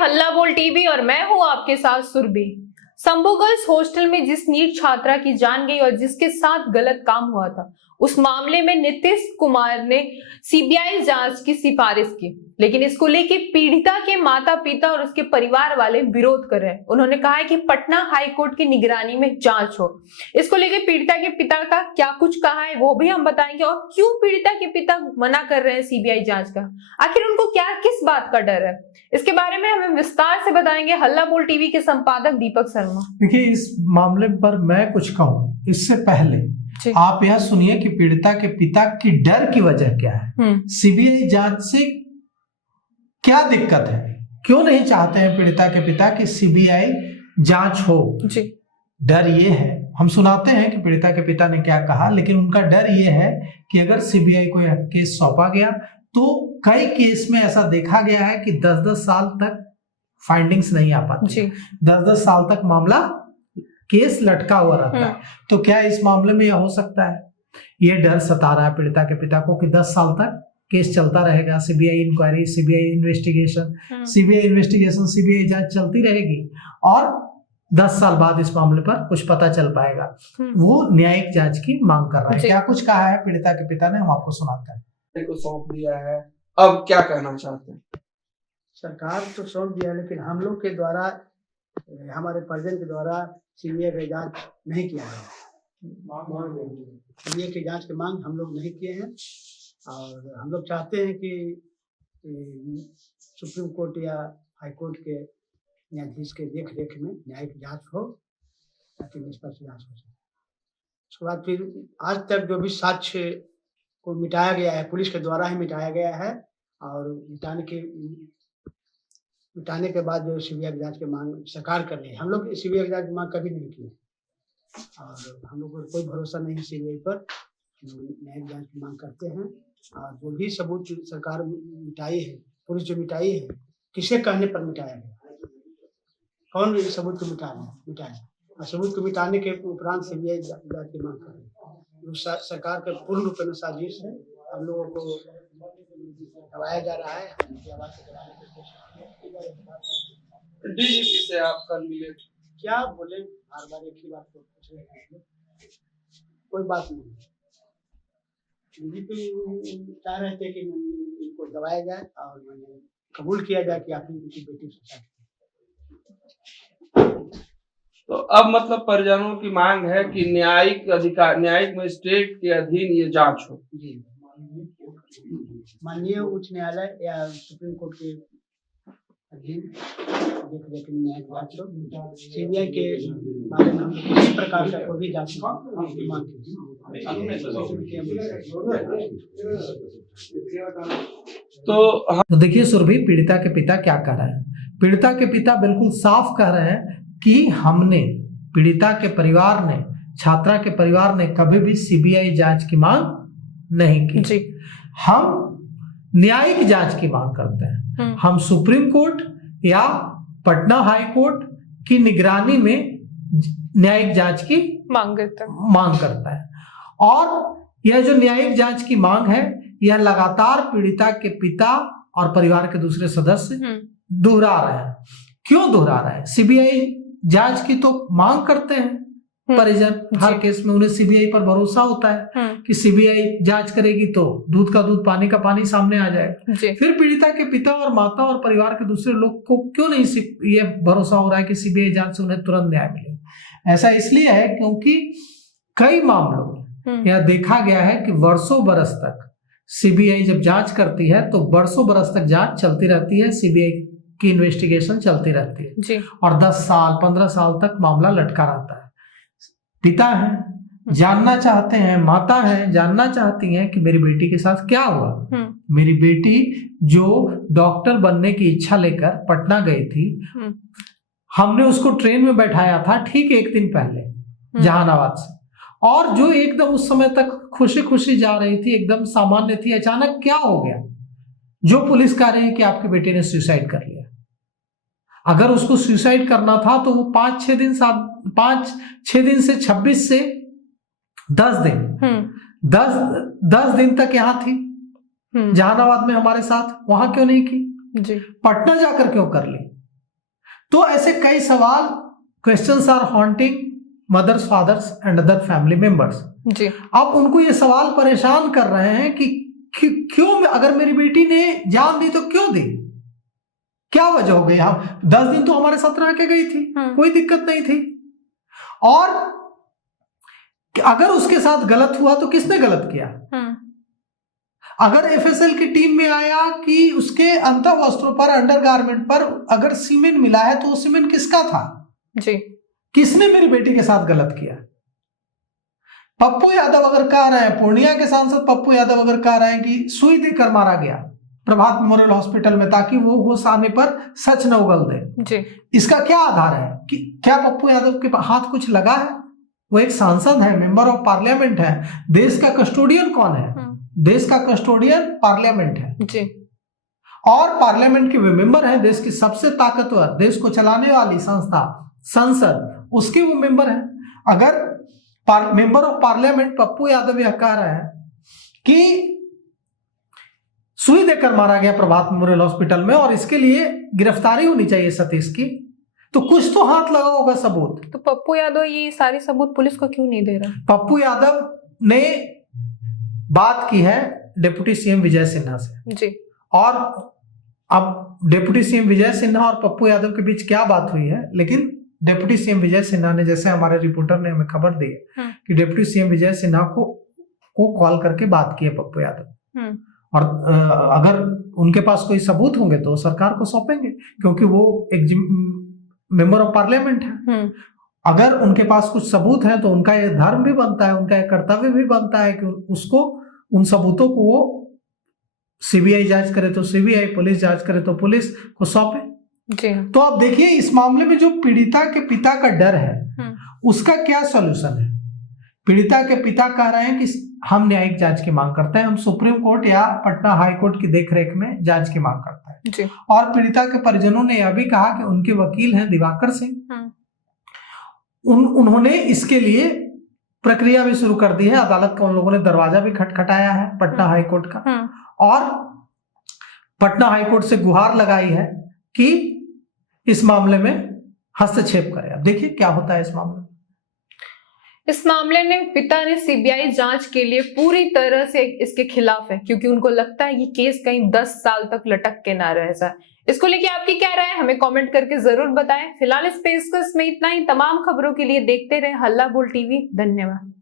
हल्ला बोल टीवी और मैं हूं आपके साथ सुरभि। संभू गर्ल्स हॉस्टल में जिस नीट छात्रा की जान गई और जिसके साथ गलत काम हुआ था, उस मामले में नीतीश कुमार ने सीबीआई जांच की सिफारिश की, लेकिन इसको लेके पीड़िता के माता पिता और उसके परिवार वाले विरोध कर रहे हैं। उन्होंने कहा है कि पटना हाई कोर्ट की निगरानी में जांच हो। इसको लेके पीड़िता के पिता का क्या कुछ कहा है वो भी हम बताएंगे, और क्यों पीड़िता के पिता मना कर रहे हैं सीबीआई जांच का, आखिर उनको क्या किस बात का डर है, इसके बारे में हमें विस्तार से बताएंगे हल्ला बोल टीवी के संपादक दीपक शर्मा। देखिए, इस मामले पर मैं कुछ कहूँ इससे पहले आप यह सुनिए कि पीड़िता के पिता की डर की वजह क्या है, सीबीआई जांच से क्या दिक्कत है, क्यों नहीं चाहते हैं पीड़िता के पिता कि सीबीआई जांच हो जी। डर ये है, हम सुनाते हैं कि पीड़िता के पिता ने क्या कहा, लेकिन उनका डर ये है कि अगर सीबीआई को यह केस सौंपा गया तो कई केस में ऐसा देखा गया है कि 10-10 साल तक फाइंडिंग्स नहीं आ पाती, 10-10 साल तक मामला केस लटका हुआ रहता है। तो क्या इस मामले में यह हो सकता है? ये डर सता रहा है पीड़िता के पिता को कि 10 साल तक केस चलता रहेगा, CBI inquiry, CBI investigation, CBI जांच चलती रहेगी और 10 साल बाद इस मामले पर कुछ पता चल पाएगा। वो न्यायिक जांच की मांग कर रहा है। क्या कुछ कहा है पीड़िता के पिता ने, हम आपको सुनाते हैं। को सौंप दिया है, अब क्या कहना चाहते हैं? सरकार तो सौंप दिया, लेकिन हम लोग के द्वारा, हमारे परिजन के द्वारा सीबीआई की जांच नहीं किया है। सीबीआई की जांच की मांग हम लोग नहीं किए हैं और हम लोग चाहते हैं कि सुप्रीम कोर्ट या हाई कोर्ट के न्यायाधीश के देख रेख में न्यायिक जांच हो ताकि निष्पक्ष जांच हो सके। उसके बाद फिर आज तक जो भी साक्ष्य को मिटाया गया है, पुलिस के द्वारा ही मिटाया गया है और मिटाने के बाद जो सीबीआई जांच की मांग सरकार कर रही है, हम लोग सीबीआई जांच की मांग कभी नहीं की और हम लोग को कोई भरोसा नहीं है सीबीआई पर। न्यायिक जांच की मांग करते हैं और जो भी सबूत सरकार मिटाई है, पुलिस जो मिटाई है, किसे कहने पर मिटाया गया, कौन सबूत को मिटाया और सबूत को मिटाने के उपरांत सीबीआई जांच की मांग कर रही है। सरकार के पूर्ण रूप में साजिश है, हम लोगों को दबाया जा रहा है। डीजीपी से आप कल मिले, क्या बोले, बार बार एक ही बात को पूछ रहे हैं, कोई बात नहीं। डीजीपी चाह रहे थे कि इनको दबाया जाए और कबूल किया जाए कि आप उनकी बेटी से शादी। तो अब मतलब परिजनों की मांग है कि न्यायिक मजिस्ट्रेट के अधीन ये जांच हो। जी, माननीय उच्च न्यायालय या सुप्रीम कोर्ट के अधीन देख रेख में न्यायिक जांच हो। सीबीआई के बारे में हम किसी प्रकार का कोई भी जांच की मांग की। तो देखिए सुरभि, पीड़िता के पिता क्या कह रहे हैं। पीड़िता के पिता बिल्कुल साफ कह रहे हैं कि हमने, पीड़िता के परिवार ने, छात्रा के परिवार ने कभी भी सीबीआई जांच की मांग नहीं की जी। हम न्यायिक जांच की मांग करते हैं। हम सुप्रीम कोर्ट या पटना हाई कोर्ट की निगरानी में न्यायिक जांच की मांग करता है और यह जो न्यायिक जांच की मांग है, यह लगातार पीड़िता के पिता और परिवार के दूसरे सदस्य दोहरा रहे हैं। क्यों दोहरा रहे हैं? सीबीआई जांच की तो मांग करते हैं परिजन, हर केस में उन्हें सीबीआई पर भरोसा होता है कि सीबीआई जांच करेगी तो दूध का दूध, पानी का पानी सामने आ जाएगा। फिर पीड़िता के पिता और माता और परिवार के दूसरे लोग को क्यों नहीं ये भरोसा हो रहा है कि सीबीआई जांच से उन्हें तुरंत न्याय मिलेगा? ऐसा इसलिए है क्योंकि कई मामलों में यह देखा गया है कि वर्षों बरस तक सीबीआई जब जांच करती है तो वर्षों बरस तक जांच चलती रहती है, सीबीआई की इन्वेस्टिगेशन चलती रहती है जी। और 10 साल 15 साल तक मामला लटका रहता है। पिता है, जानना चाहते हैं, माता है, जानना चाहती हैं कि मेरी बेटी के साथ क्या हुआ। मेरी बेटी जो डॉक्टर बनने की इच्छा लेकर पटना गई थी, हमने उसको ट्रेन में बैठाया था ठीक एक दिन पहले जहानाबाद से, और जो एकदम उस समय तक खुशी खुशी जा रही थी, एकदम सामान्य थी, अचानक क्या हो गया जो पुलिस कह रही है कि आपकी बेटी ने सुसाइड कर लिया। अगर उसको सुसाइड करना था तो वो 5-6 दिन से 26 से 10 दिन 10 दिन तक यहाँ थी जहानाबाद में हमारे साथ, वहां क्यों नहीं की जी? पटना जाकर क्यों कर ली? तो ऐसे कई सवाल, questions are haunting mothers, fathers and other family members. जी। अब उनको ये सवाल परेशान कर रहे हैं कि क्यों, अगर मेरी बेटी ने जान दी तो क्यों दी, क्या वजह हो गई। हम 10 दिन तो हमारे साथ रह के गई थी, कोई दिक्कत नहीं थी, और अगर उसके साथ गलत हुआ तो किसने गलत किया। अगर एफएसएल की टीम में आया कि उसके अंतर वस्त्रों पर, अंडरगारमेंट पर अगर सीमेंट मिला है तो वो सीमेंट किसका था जी, किसने मेरी बेटी के साथ गलत किया। पप्पू यादव अगर कह रहे हैं, पूर्णिया के सांसद पप्पू यादव अगर कह रहे हैं कि सुई देकर मारा गया प्रभात मेमोरियल हॉस्पिटल में ताकि वो होश आने पर सच न उगल दे, जी, इसका क्या आधार है कि क्या पप्पू यादव के हाथ कुछ लगा है। वो एक सांसद है, मेंबर ऑफ पार्लियामेंट है। देश का कस्टोडियन कौन है, देश का कस्टोडियन पार्लियामेंट है जी, और पार्लियामेंट के वे मेंबर हैं। देश की सबसे ताकतवर, देश को चलाने वाली संस्था संसद, उसके वो मेंबर हैं। अगर member of parliament Pappu Yadav यह कह रहा है कि सुई देकर मारा गया प्रभात मेमोरियल हॉस्पिटल में और इसके लिए गिरफ्तारी होनी चाहिए सतीश की, तो कुछ तो हाथ लगा होगा सबूत। तो पप्पू यादव ये सारे सबूत पुलिस को क्यों नहीं दे रहा। पप्पू यादव ने बात की है डिप्टी सीएम विजय सिन्हा से जी, और अब डिप्टी सीएम विजय सिन्हा और पप्पू यादव के बीच क्या बात हुई है, लेकिन डिप्टी सीएम विजय सिन्हा ने, जैसे हमारे रिपोर्टर ने हमें खबर दी है कि डिप्टी सीएम विजय सिन्हा को कॉल करके बात की है पप्पू यादव, और अगर उनके पास कोई सबूत होंगे तो सरकार को सौंपेंगे, क्योंकि वो एक मेंबर ऑफ पार्लियामेंट है। अगर उनके पास कुछ सबूत है तो उनका यह धर्म भी बनता है, उनका यह कर्तव्य भी बनता है कि उसको, उन सबूतों को वो सीबीआई जांच करे तो सीबीआई, पुलिस जांच करे तो पुलिस को सौंपे। तो आप देखिए इस मामले में जो पीड़िता के पिता का डर है उसका क्या सॉल्यूशन है। पीड़िता के पिता कह रहे हैं कि हम न्यायिक जांच की मांग करते हैं, हम सुप्रीम कोर्ट या पटना हाई कोर्ट की देखरेख में जांच की मांग करते हैं जी। और पीड़िता के परिजनों ने यह भी कहा कि उनके वकील हैं दिवाकर सिंह, उन्होंने इसके लिए प्रक्रिया भी शुरू कर दी है। अदालत का उन लोगों ने दरवाजा भी खटखटाया है पटना हाई कोर्ट का, और पटना हाई कोर्ट से गुहार लगाई है कि इस मामले में हस्तक्षेप करे। अब देखिए क्या होता है इस मामले में। इस मामले में पिता ने सीबीआई जांच के लिए पूरी तरह से इसके खिलाफ है, क्योंकि उनको लगता है ये केस कहीं 10 साल तक लटक के ना रह जाए। इसको लेके आपकी क्या राय है हमें कमेंट करके जरूर बताएं। फिलहाल इस पेशकश में इतना ही। तमाम खबरों के लिए देखते रहे हल्ला बोल टीवी। धन्यवाद।